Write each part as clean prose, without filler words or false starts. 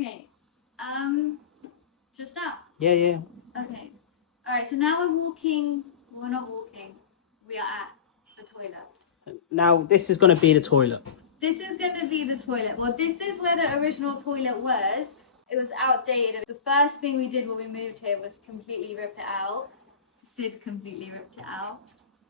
Okay. Just now? Yeah, yeah. Okay. Alright, so now we're walking. We're not walking. We are at the toilet. Now, this is going to be the toilet. This is going to be the toilet. Well, this is where the original toilet was. It was outdated. The first thing we did when we moved here was completely rip it out. Sid completely ripped it out.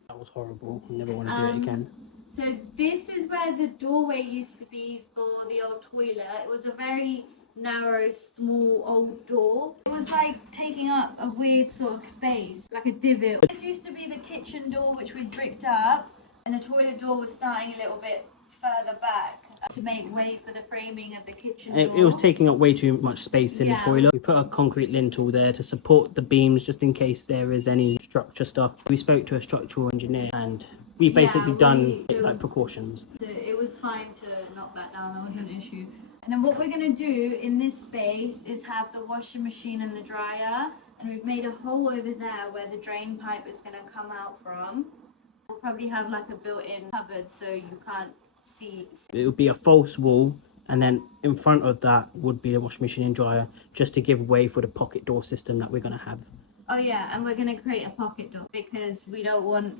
That was horrible. I never want to do it again. So this is where the doorway used to be for the old toilet. It was a very narrow, small, old door. It was like taking up a weird sort of space, like a divot. This used to be the kitchen door, which we bricked up, and the toilet door was starting a little bit further back to make way for the framing of the kitchen door. It was taking up way too much space in the toilet. We put a concrete lintel there to support the beams just in case there is any structure stuff. We spoke to a structural engineer and we basically done like precautions. It was fine to knock that down, that wasn't an issue. And then what we're going to do in this space is have the washing machine and the dryer, and we've made a hole over there where the drain pipe is going to come out from. We'll probably have like a built-in cupboard so you can't see. It would be a false wall, and then in front of that would be the washing machine and dryer, just to give way for the pocket door system that we're going to have. Oh yeah, and we're going to create a pocket door because we don't want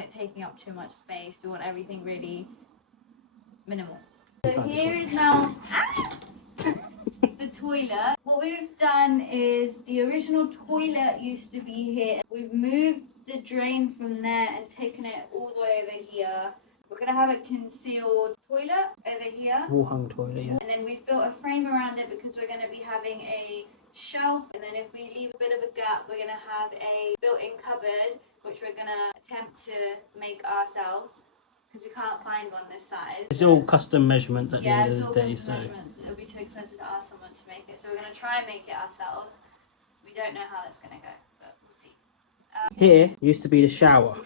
it taking up too much space. We want everything really minimal. So here is now the toilet. What we've done is the original toilet used to be here. We've moved the drain from there and taken it all the way over here. We're going to have a concealed toilet over here. Wall hung toilet, yeah. And then we've built a frame around it because we're going to be having a shelf. And then if we leave a bit of a gap, we're going to have a built-in cupboard, which we're going to attempt to make ourselves. Because we can't find one this size. It's all custom measurements at the end of the day, so measurements. It'll be too expensive to ask someone to make it, so we're going to try and make it ourselves. We don't know how that's going to go, but we'll see. Here used to be the shower.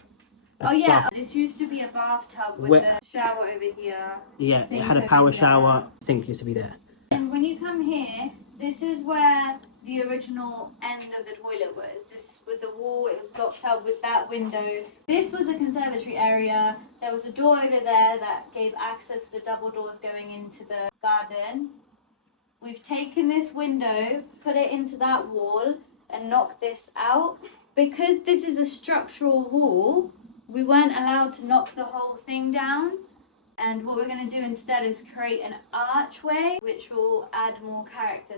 Oh yeah, this used to be a bathtub with the shower over here. Yeah, it had a power shower. Sink used to be there. And when you come here, this is where the original end of the toilet was. This was a wall, it was blocked up with that window. This was a conservatory area. There was a door over there that gave access to the double doors going into the garden. We've taken this window, put it into that wall and knocked this out. Because this is a structural wall, we weren't allowed to knock the whole thing down. And what we're going to do instead is create an archway, which will add more character.